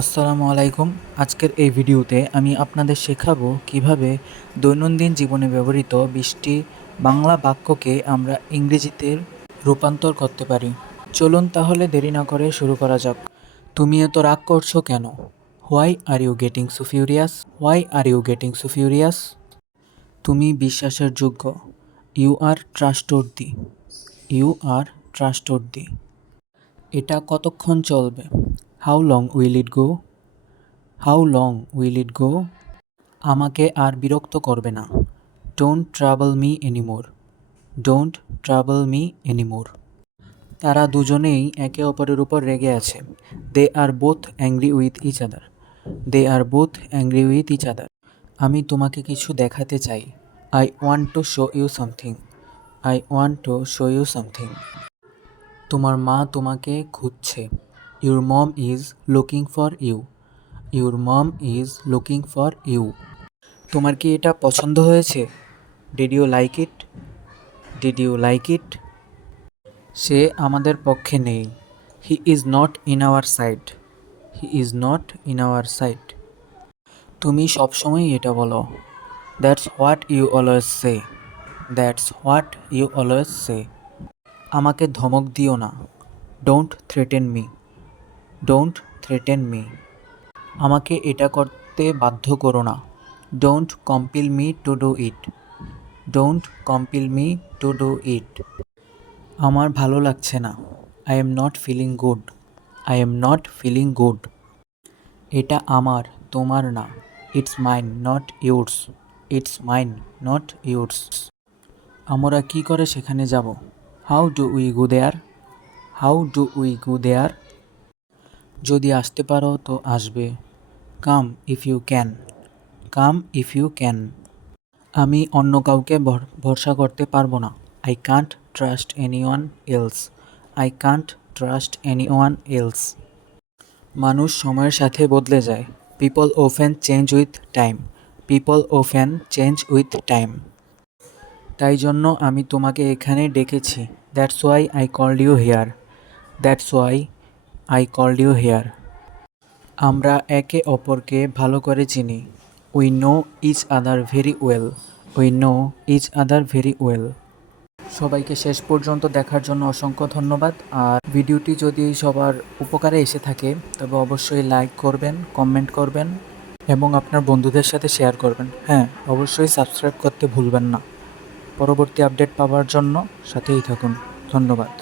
আসসালামু আলাইকুম। আজকের এই ভিডিওতে আমি আপনাদের শেখাবো কিভাবে দৈনন্দিন জীবনে ব্যবহৃত 20টি বাংলা বাক্যকে আমরা ইংরেজিতে রূপান্তর করতে পারি। চলুন তাহলে দেরি না করে শুরু করা যাক। তুমি এত রাগ করছো কেন? Why are you getting so furious? Why are you getting so furious? তুমি বিশ্বাসের যোগ্য। You are trustworthy. You are trustworthy. এটা কতক্ষণ চলবে? How long will it go? How long will it go? আমাকে আর বিরক্ত করবে না। Don't trouble me anymore. Don't trouble me anymore. তারা দুজনেই একে অপরের উপর রেগে আছে। They are both angry with each other. They are both angry with each other. আমি তোমাকে কিছু দেখাতে চাই। I want to show you something. I want to show you something. তোমার মা তোমাকে খুঁজছে। Your mom is looking for you. Your mom is looking for you. তোমার কি এটা পছন্দ হয়েছে? Did you like it? Did you like it? সে আমাদের পক্ষে নেই। He is not in our side. He is not in our side. তুমি সবসময় এটা বলো। That's what you always say. That's what you always say. আমাকে ধমক দিও না। Don't threaten me. Don't threaten me. আমাকে এটা করতে বাধ্য করো না। Don't compel me to do it. Don't compel me to do it. আমার ভালো লাগছে না। I am not feeling good. I am not feeling good. এটা আমার, তোমার না। It's mine not yours. It's mine not yours. আমরা কি করে সেখানে যাব? How do we go there? How do we go there? যদি আসতে পারো তো আসবে। Come if you can. Come if you can. আমি অন্য কাউকে ভরসা করতে পারবো না। I can't trust anyone else. I can't trust anyone else. মানুষ সময়ের সাথে বদলে যায়। People often change with time. People often change with time. তাই জন্য আমি তোমাকে এখানে ডেকেছি। That's why I called you here. That's why I called you hair. আমরা একে অপরকে ভালো করে চিনি। We know each other very well. We know each other very well. সবাইকে শেষ পর্যন্ত দেখার জন্য অসংখ্য ধন্যবাদ। আর ভিডিওটি যদি সবার উপকারে এসে থাকে তবে অবশ্যই লাইক করবেন, কমেন্ট করবেন এবং আপনার বন্ধুদের সাথে শেয়ার করবেন। হ্যাঁ, অবশ্যই সাবস্ক্রাইব করতে ভুলবেন না। পরবর্তী আপডেট পাওয়ার জন্য সাথেই থাকুন। ধন্যবাদ।